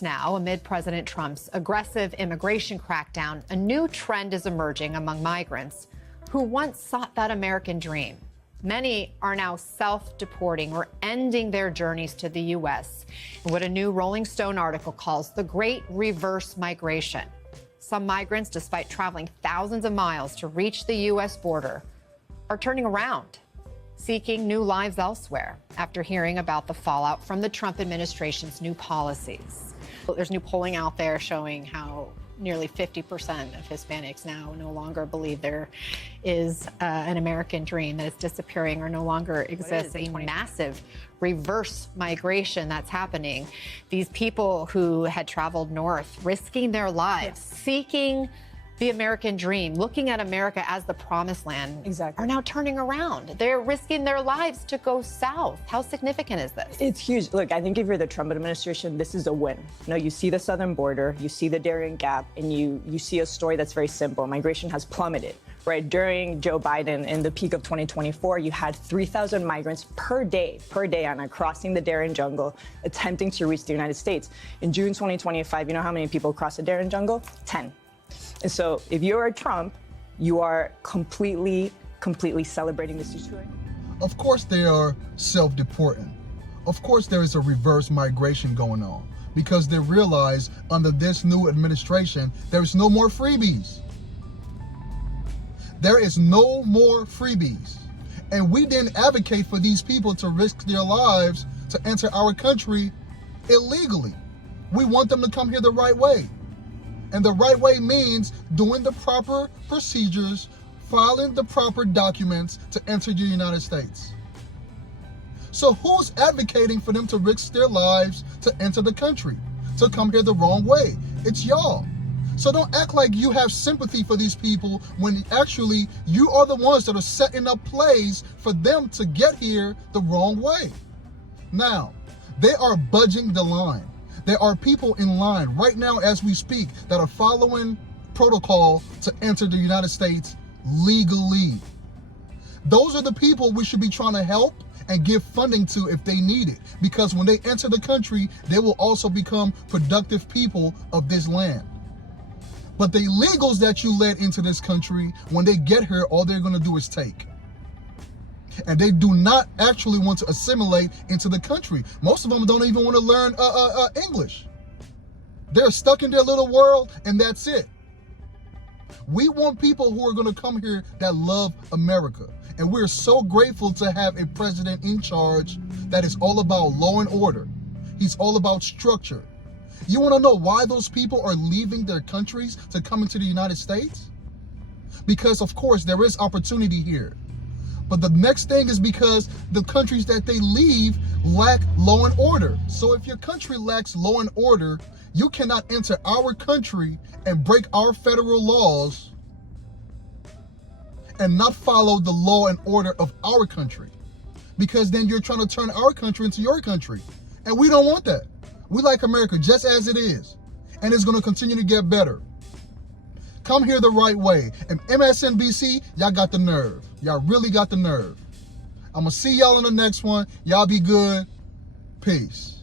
Now, amid President Trump's aggressive immigration crackdown, a new trend is emerging among migrants who once sought that American dream. Many are now self-deporting or ending their journeys to the U.S. in what a new Rolling Stone article calls the Great Reverse Migration. Some migrants, despite traveling thousands of miles to reach the U.S. border, are turning around, seeking new lives elsewhere after hearing about the fallout from the Trump administration's new policies. There's new polling out there showing how nearly 50% of Hispanics now no longer believe there is an American dream, that it's disappearing or no longer exists. A massive reverse migration that's happening. These people who had traveled north, risking their lives, seeking the American dream, looking at America as the promised land, are now turning around. They're risking their lives to go south. How significant is this? It's huge. Look, I think if you're the Trump administration, this is a win. You know, you see the southern border, you see the Darien Gap, and you see a story that's very simple. Migration has plummeted, right? During Joe Biden, in the peak of 2024, you had 3,000 migrants per day, Anna, crossing the Darien Jungle, attempting to reach the United States. In June 2025, you know how many people crossed the Darien Jungle? 10. And so if you're a Trump, you are completely celebrating this situation. Of course they are self-deporting. Of course there is a reverse migration going on because they realize under this new administration, there is no more freebies. There is no more freebies. And we didn't advocate for these people to risk their lives to enter our country illegally. We want them to come here the right way. And the right way means doing the proper procedures, filing the proper documents to enter the United States. So who's advocating for them to risk their lives to enter the country, to come here the wrong way? It's y'all. So don't act like you have sympathy for these people when actually you are the ones that are setting up plays for them to get here the wrong way. Now, they are budging the line. There are people in line right now as we speak that are following protocol to enter the United States legally. Those are the people we should be trying to help and give funding to if they need it. Because when they enter the country, they will also become productive people of this land. But the illegals that you led into this country, when they get here, all they're going to do is take. And they do not actually want to assimilate into the country. Most of them don't even want to learn English. They're stuck in their little world, and that's it. We want people who are going to come here that love America. And we're so grateful to have a president in charge that is all about law and order. He's all about structure. You want to know why those people are leaving their countries to come into the United States? Because, of course, there is opportunity here. But the next thing is because the countries that they leave lack law and order. So if your country lacks law and order, you cannot enter our country and break our federal laws and not follow the law and order of our country. Because then you're trying to turn our country into your country. And we don't want that. We like America just as it is. And it's going to continue to get better. Come here the right way. And MSNBC, y'all got the nerve. Y'all really got the nerve. I'm going to see y'all in the next one. Y'all be good. Peace.